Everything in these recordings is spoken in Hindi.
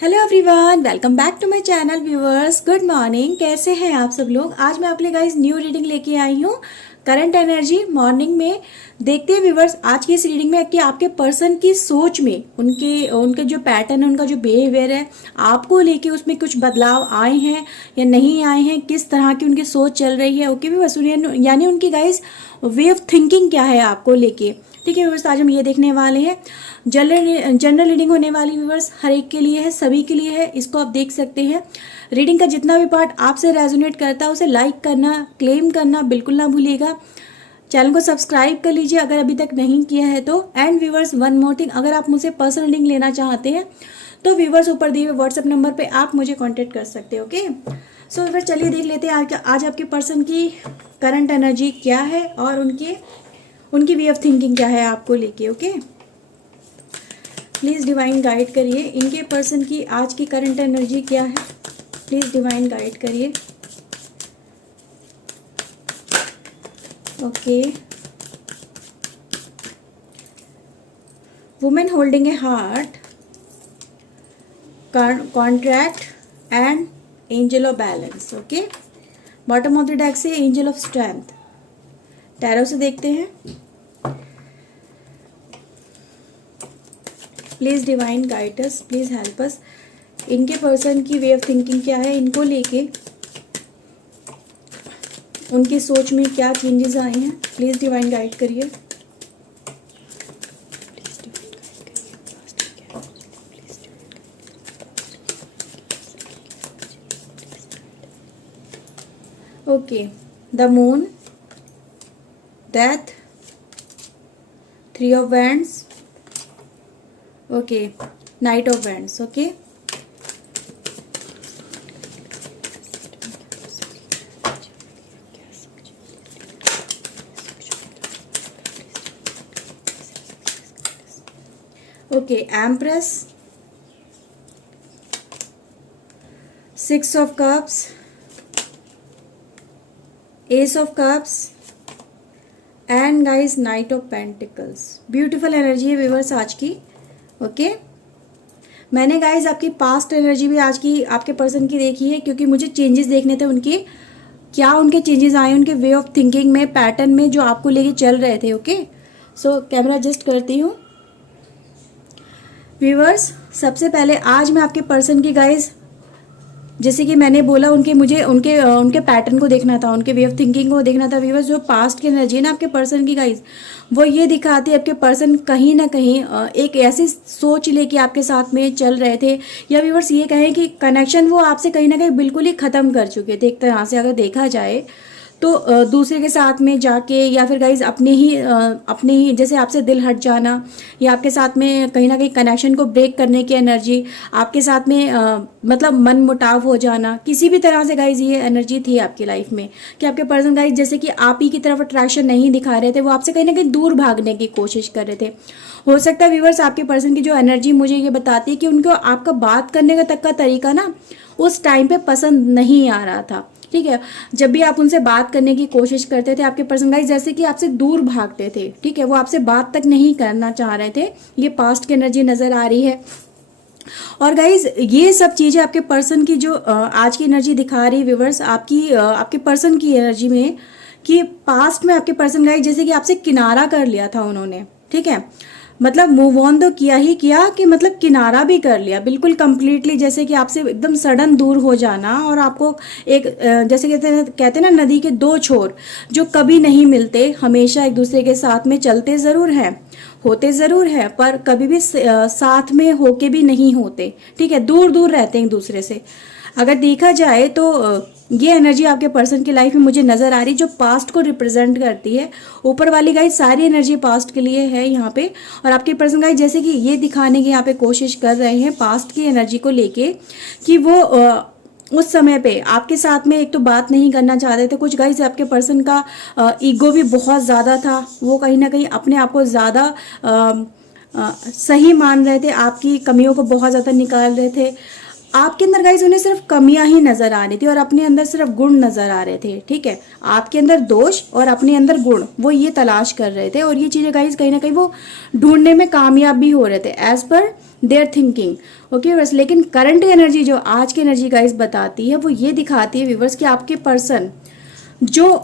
Hello everyone, welcome back to my channel viewers. Good morning, कैसे हैं आप सब लोग। आज मैं आपके लिए गाइस न्यू रीडिंग लेके आई हूँ। करंट एनर्जी मॉर्निंग में देखते हैं व्यूअर्स आज की इस रीडिंग में कि आपके पर्सन की सोच में उनके उनके जो पैटर्न है, उनका जो बिहेवियर है, आपको लेके उसमें कुछ बदलाव आए हैं या नहीं आए हैं, किस तरह की उनकी सोच चल रही है। ओके व्यूअर्स, यानी उनकी गाइस वे ऑफ थिंकिंग क्या है आपको लेके। ठीक है व्यूअर्स, आज हम ये देखने वाले हैं। जनरल रीडिंग होने वाली व्यूअर्स हर एक के लिए है, सभी के लिए है। इसको आप देख सकते हैं। रीडिंग का जितना भी पार्ट आपसे रेजोनेट करता है उसे लाइक करना, क्लेम करना बिल्कुल ना भूलिएगा। चैनल को सब्सक्राइब कर लीजिए अगर अभी तक नहीं किया है तो। And viewers one more thing, अगर आप मुझसे पर्सनल रीडिंग लेना चाहते हैं तो व्यूअर्स ऊपर दिए हुए व्हाट्सएप नंबर पे आप मुझे कॉन्टेक्ट कर सकते हैं। ओके सो व्यूअर्स चलिए देख लेते हैं आज आपके पर्सन की करंट एनर्जी क्या है और उनकी वे ऑफ थिंकिंग क्या है आपको लेके। ओके प्लीज़ डिवाइन गाइड करिए, इनके पर्सन की आज की करंट एनर्जी क्या है। प्लीज़ डिवाइन गाइड करिए। Okay, women holding A heart, contract and angel of balance. Okay, bottom of the deck से एंजल ऑफ स्ट्रेंथ। टैरो से देखते हैं। Please divine guide us, please help us. इनके पर्सन की वे ऑफ थिंकिंग क्या है, इनको लेके उनकी सोच में क्या चेंजेस आए हैं। प्लीज़ डिवाइन गाइड करिए। Okay, the moon, death, three of wands. Okay, night of wands. Okay, okay, empress, six of cups, S of cups and guys night of pentacles. Beautiful energy है व्यूअर्स आज की। ओके मैंने गाइस आपकी पास्ट एनर्जी भी आज की आपके पर्सन की देखी है, क्योंकि मुझे चेंजेस देखने थे उनके, क्या उनके चेंजेस आए उनके वे ऑफ थिंकिंग में, पैटर्न में जो आपको लेके चल रहे थे। ओके सो कैमरा एडजस्ट करती हूँ व्यूअर्स। सबसे पहले आज मैं आपके पर्सन की गाइस, जैसे कि मैंने बोला, मुझे उनके पैटर्न को देखना था, उनके वे ऑफ थिंकिंग को देखना था व्यूअर्स। जो पास्ट की एनर्जी है ना आपके पर्सन की गाइस, वो ये दिखाती है आपके पर्सन कहीं ना कहीं एक ऐसी सोच लेके आपके साथ में चल रहे थे, या व्यूअर्स ये कहें कि कनेक्शन वो आपसे कहीं ना कहीं बिल्कुल ही ख़त्म कर चुके थे एक तरह से, अगर देखा जाए तो दूसरे के साथ में जाके, या फिर गाइज अपने ही जैसे आपसे दिल हट जाना, या आपके साथ में कहीं ना कहीं कनेक्शन को ब्रेक करने की एनर्जी, आपके साथ में मतलब मन मुटाव हो जाना, किसी भी तरह से गाइज ये एनर्जी थी आपकी लाइफ में कि आपके पर्सन गाइज जैसे कि आप ही की तरफ अट्रैक्शन नहीं दिखा रहे थे, वो आपसे कहीं ना कहीं दूर भागने की कोशिश कर रहे थे। हो सकता है व्यूअर्स आपके पर्सन की जो एनर्जी मुझे ये बताती है कि उनको आपका बात करने का तक का तरीका ना उस टाइम पे पसंद नहीं आ रहा था। ठीक है, जब भी आप उनसे बात करने की कोशिश करते थे आपके पर्सन गाइस जैसे कि आपसे दूर भागते थे। ठीक है, वो आपसे बात तक नहीं करना चाह रहे थे। ये पास्ट की एनर्जी नजर आ रही है। और गाइज ये सब चीजें आपके पर्सन की जो आज की एनर्जी दिखा रही है व्यूअर्स, आपके पर्सन की एनर्जी में, कि पास्ट में आपके पर्सन गाइज जैसे कि आपसे किनारा कर लिया था उन्होंने। ठीक है, मतलब मूव ऑन तो किया ही किया, कि मतलब किनारा भी कर लिया बिल्कुल कंप्लीटली, जैसे कि आपसे एकदम सडन दूर हो जाना। और आपको एक जैसे कहते हैं ना, नदी के दो छोर जो कभी नहीं मिलते, हमेशा एक दूसरे के साथ में चलते ज़रूर हैं, होते ज़रूर है, पर कभी भी साथ में होके भी नहीं होते। ठीक है, दूर दूर रहते हैं एक दूसरे से। अगर देखा जाए तो ये एनर्जी आपके पर्सन की लाइफ में मुझे नजर आ रही, जो पास्ट को रिप्रेजेंट करती है। ऊपर वाली गाइस सारी एनर्जी पास्ट के लिए है यहाँ पे, और आपके पर्सन गाइस जैसे कि ये दिखाने की यहाँ पे कोशिश कर रहे हैं पास्ट की एनर्जी को लेके, कि वो उस समय पे आपके साथ में एक तो बात नहीं करना चाहते थे। कुछ गाइस आपके पर्सन का ईगो भी बहुत ज़्यादा था, वो कहीं ना कहीं अपने आप को ज़्यादा सही मान रहे थे, आपकी कमियों को बहुत ज़्यादा निकाल रहे थे। आपके अंदर गाइज उन्हें सिर्फ कमियां ही नजर आ रही थी और अपने अंदर सिर्फ गुण नजर आ रहे थे, ठीक है। आपके अंदर दोष और अपने अंदर गुण, वो ये तलाश कर रहे थे और ये चीजें गाइज कहीं ना कहीं वो ढूंढने में कामयाब भी हो रहे थे as per there thinking, okay बस। लेकिन करंट एनर्जी, जो आज की एनर्जी गाइज बताती है, वो ये दिखाती है व्यूवर्स कि आपके पर्सन जो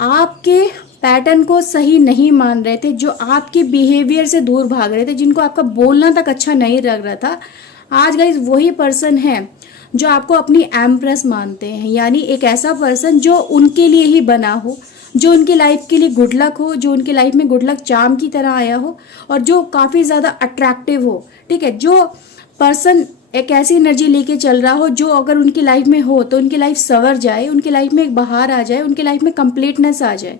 आपके पैटर्न को सही नहीं मान रहे थे, जो आपके बिहेवियर से दूर भाग रहे थे, जिनको आपका बोलना तक अच्छा नहीं लग रहा था, आज गाइज वही पर्सन है जो आपको अपनी एम्प्रेस मानते हैं। यानी एक ऐसा पर्सन जो उनके लिए ही बना हो, जो उनकी लाइफ के लिए गुड लक हो, जो उनकी लाइफ में गुड लक चार्म की तरह आया हो और जो काफ़ी ज़्यादा अट्रैक्टिव हो, ठीक है। जो पर्सन एक ऐसी एनर्जी लेके चल रहा हो जो अगर उनकी लाइफ में हो तो उनकी लाइफ संवर जाए, उनकी लाइफ में एक बहार आ जाए, उनकी लाइफ में कंप्लीटनेस आ जाए,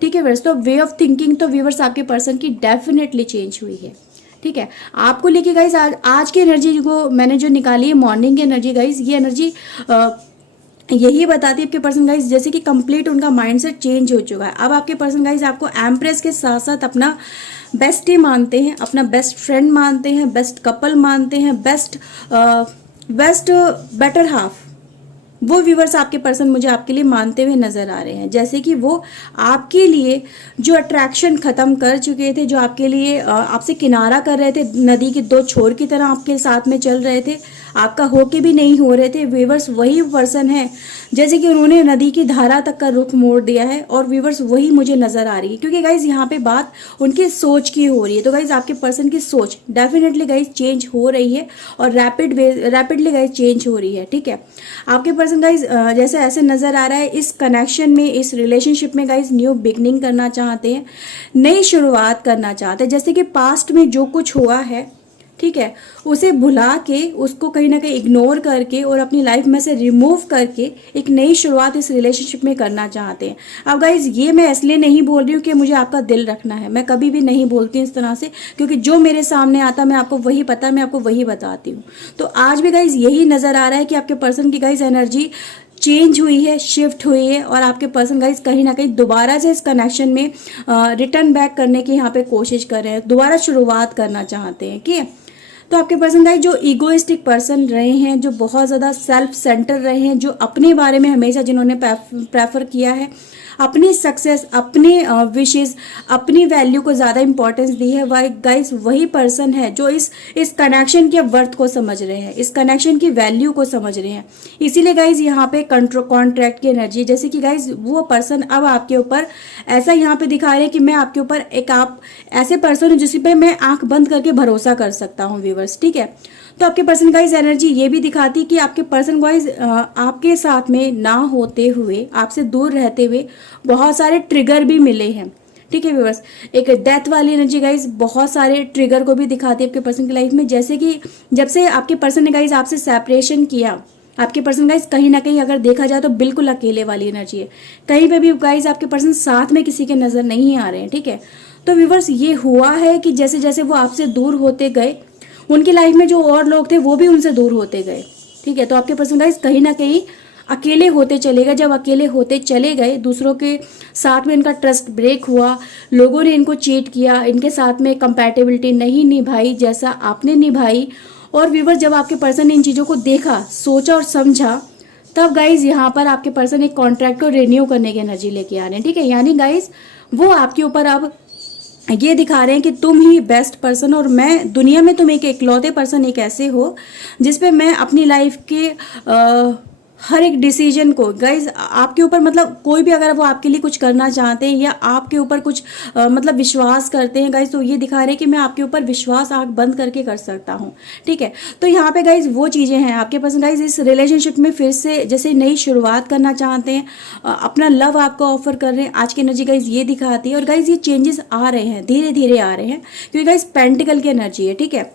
ठीक है व्यूअर्स। तो वे ऑफ थिंकिंग तो व्यूअर्स आपके पर्सन की डेफिनेटली चेंज हुई है, ठीक है। आपको लेके गाइज आज की एनर्जी को मैंने जो निकाली है, मॉर्निंग की एनर्जी गाइज, ये एनर्जी यही बताती है आपके पर्सन गाइज जैसे कि कंप्लीट उनका माइंडसेट चेंज हो चुका है। अब आपके पर्सन गाइज आपको एम्प्रेस के साथ साथ अपना बेस्टी मानते हैं, अपना बेस्ट फ्रेंड मानते हैं, बेस्ट कपल मानते हैं, बेस्ट बेटर हाफ। वो व्यूवर्स आपके पर्सन मुझे आपके लिए मानते हुए नजर आ रहे हैं, जैसे कि वो आपके लिए जो अट्रैक्शन खत्म कर चुके थे, जो आपके लिए आपसे किनारा कर रहे थे, नदी के दो छोर की तरह आपके साथ में चल रहे थे, आपका होके भी नहीं हो रहे थे, व्यूवर्स वही पर्सन है जैसे कि उन्होंने नदी की धारा तक का रुख मोड़ दिया है। और व्यूवर्स वही मुझे नजर आ रही है, क्योंकि गाइज यहाँ पे बात उनकी सोच की हो रही है। तो गाइज आपके पर्सन की सोच डेफिनेटली गाइज चेंज हो रही है और रैपिडली गाइज चेंज हो रही है, ठीक है। आपके पर्सन गाइज जैसे ऐसे नजर आ रहा है, इस कनेक्शन में, इस रिलेशनशिप में गाइज न्यू बिगनिंग करना चाहते हैं, नई शुरुआत करना चाहते हैं। जैसे कि पास्ट में जो कुछ हुआ है, ठीक है, उसे भुला के, उसको कहीं ना कहीं इग्नोर करके और अपनी लाइफ में से रिमूव करके एक नई शुरुआत इस रिलेशनशिप में करना चाहते हैं। अब गाइज ये मैं इसलिए नहीं बोल रही हूँ कि मुझे आपका दिल रखना है, मैं कभी भी नहीं बोलती इस तरह से, क्योंकि जो मेरे सामने आता मैं आपको वही पता, मैं आपको वही बताती हूँ। तो आज भी गाइज यही नजर आ रहा है कि आपके पर्सन की गाइज एनर्जी चेंज हुई है, शिफ्ट हुई है और आपके पर्सन गाइज कहीं ना कहीं दोबारा से इस कनेक्शन में रिटर्न बैक करने की यहाँ पे कोशिश कर रहे हैं, दोबारा शुरुआत करना चाहते हैं, ठीक है। तो आपके पर्सन गाइज जो इगोइस्टिक पर्सन रहे हैं, जो बहुत ज़्यादा सेल्फ सेंटर रहे हैं, जो अपने बारे में हमेशा जिन्होंने प्रेफर किया है, अपनी सक्सेस, अपने विशेस, अपनी वैल्यू को ज़्यादा इंपॉर्टेंस दी है, वह गाइज वही पर्सन है जो इस कनेक्शन के वर्थ को समझ रहे हैं, इस कनेक्शन की वैल्यू को समझ रहे हैं। इसीलिए गाइज यहाँ पे कॉन्ट्रैक्ट की एनर्जी, जैसे कि गाइज वो पर्सन अब आपके ऊपर ऐसा यहाँ पे दिखा रहे हैं कि मैं आपके ऊपर आप ऐसे पर्सन हूँ जिस पे मैं आंख बंद करके भरोसा कर सकता हूँ व्यूवर्स, ठीक है। तो आपके पर्सन गाइज एनर्जी ये भी दिखाती कि आपके पर्सन गाइज आपके साथ में ना होते हुए, आपसे दूर रहते हुए बहुत सारे ट्रिगर भी मिले हैं, ठीक है व्यूअर्स। एक डेथ वाली एनर्जी गाइज बहुत सारे ट्रिगर को भी दिखाती है आपके पर्सन की लाइफ में, जैसे कि जब से आपके पर्सन ने गाइज आपसे सेपरेशन किया, आपके पर्सन गाइज कहीं ना कहीं अगर देखा जाए तो बिल्कुल अकेले वाली एनर्जी है, कहीं पे भी गाइज आपके पर्सन साथ में किसी के नजर नहीं आ रहे हैं, ठीक है। तो व्यूअर्स ये हुआ है कि जैसे जैसे वो आपसे दूर होते गए, उनकी लाइफ में जो और लोग थे वो भी उनसे दूर होते गए, ठीक है। तो आपके पर्सन गाइज कहीं ना कहीं अकेले होते चले गए। जब अकेले होते चले गए, दूसरों के साथ में इनका ट्रस्ट ब्रेक हुआ, लोगों ने इनको चीट किया, इनके साथ में कंपैटिबिलिटी नहीं निभाई जैसा आपने निभाई। और व्यूअर्स जब आपके पर्सन ने इन चीज़ों को देखा, सोचा और समझा, तब गाइज यहाँ पर आपके पर्सन एक कॉन्ट्रैक्ट को रिन्यू करने की एनर्जी लेके आ रहे हैं, ठीक है। यानी गाइज वो आपके ऊपर अब ये दिखा रहे हैं कि तुम ही बेस्ट पर्सन, और मैं दुनिया में तुम एक इकलौते पर्सन एक ऐसे हो जिसपे मैं अपनी लाइफ के हर एक डिसीजन को गाइज आपके ऊपर, मतलब कोई भी अगर वो आपके लिए कुछ करना चाहते हैं या आपके ऊपर कुछ मतलब विश्वास करते हैं गाइज, तो ये दिखा रहे हैं कि मैं आपके ऊपर विश्वास आंख बंद करके कर सकता हूँ, ठीक है। तो यहाँ पे गाइज वो चीज़ें हैं आपके पास गाइज इस रिलेशनशिप में फिर से जैसे नई शुरुआत करना चाहते हैं, अपना लव आपको ऑफर कर रहे हैं। आज की एनर्जी गाइज ये दिखाती है और गाइज ये चेंजेस आ रहे हैं, धीरे धीरे आ रहे हैं, क्योंकि गाइज पेंटिकल की एनर्जी है, ठीक है।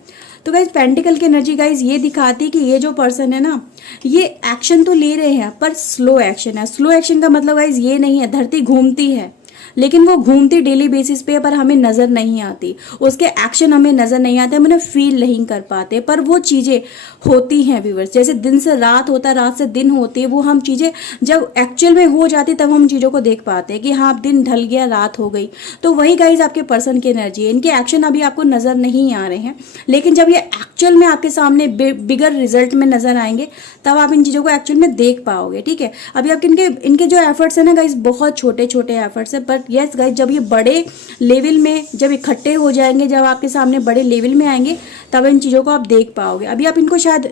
तो गाइज पेंटिकल की एनर्जी गाइज ये दिखाती है कि ये जो पर्सन है ना, ये एक्शन तो ले रहे हैं पर स्लो एक्शन है। स्लो एक्शन का मतलब गाइज ये नहीं है धरती घूमती है, लेकिन वो घूमती डेली बेसिस पे, पर हमें नज़र नहीं आती, उसके एक्शन हमें नज़र नहीं आते, हम उन्हें फील नहीं कर पाते, पर वो चीज़ें होती हैं व्यूअर्स। जैसे दिन से रात होता है, रात से दिन होती है, वो हम चीज़ें जब एक्चुअल में हो जाती तब हम चीज़ों को देख पाते हैं कि हाँ दिन ढल गया, रात हो गई। तो वही गाइज आपके पर्सन की एनर्जी है। इनके एक्शन अभी आपको नज़र नहीं आ रहे हैं, लेकिन जब ये एक्चुअल में आपके सामने बिगर रिजल्ट में नजर आएंगे तब आप इन चीज़ों को एक्चुअल में देख पाओगे। ठीक है, अभी आपके इनके जो एफर्ट्स है ना गाइज, बहुत छोटे छोटे एफर्ट्स है, बट यस गाइज जब ये बड़े लेवल में जब इकट्ठे हो जाएंगे, जब आपके सामने बड़े लेवल में आएंगे, तब इन चीज़ों को आप देख पाओगे। अभी आप इनको शायद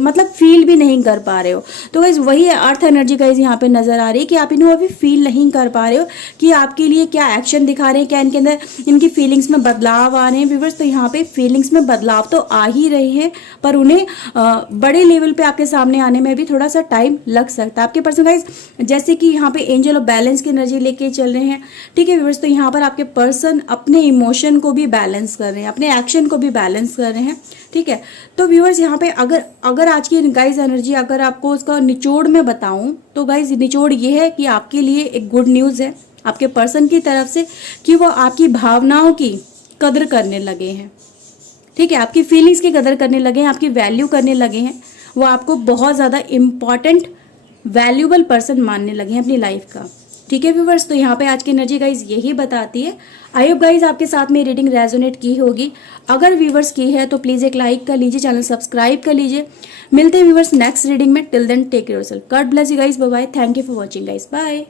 मतलब फील भी नहीं कर पा रहे हो। तो गाइज वही अर्थ एनर्जी गाइज यहाँ पे नजर आ रही है कि आप इनको अभी फील नहीं कर पा रहे हो कि आपके लिए क्या एक्शन दिखा रहे हैं, क्या इनके अंदर इनकी फीलिंग्स में बदलाव आ रहे हैं व्यूअर्स। तो यहाँ पे फीलिंग्स में बदलाव तो आ ही रहे हैं, पर उन्हें बड़े लेवल पे आपके सामने आने में भी थोड़ा सा टाइम लग सकता है। आपके पर्सन गाइज जैसे कि यहाँ पे एंजल ऑफ बैलेंस की एनर्जी लेके चल रहे हैं। ठीक है व्यूअर्स, तो यहाँ पर आपके पर्सन अपने इमोशन को भी बैलेंस कर रहे हैं, अपने एक्शन को भी बैलेंस कर रहे हैं। ठीक है, तो व्यूअर्स यहाँ पे अगर आज की गाइज एनर्जी अगर आपको उसका निचोड़ में बताऊं तो गाइज निचोड़ ये है कि आपके लिए एक गुड न्यूज़ है आपके पर्सन की तरफ से कि वो आपकी भावनाओं की कदर करने लगे हैं। ठीक है, आपकी फीलिंग्स की कदर करने लगे हैं, आपकी वैल्यू करने लगे हैं, वो आपको बहुत ज़्यादा इम्पॉर्टेंट वैल्यूबल पर्सन मानने लगे हैं अपनी लाइफ का। ठीक है व्यूवर्स, तो यहाँ पे आज की एनर्जी गाइज यही बताती है। आई होप गाइज आपके साथ में रीडिंग रेजोनेट की होगी। अगर व्यूवर्स की है तो प्लीज़ एक लाइक कर लीजिए, चैनल सब्सक्राइब कर लीजिए। मिलते हैं व्यूवर्स नेक्स्ट रीडिंग में। Till then take care yourself, God bless you guys, bye bye, thank you for watching guys, bye.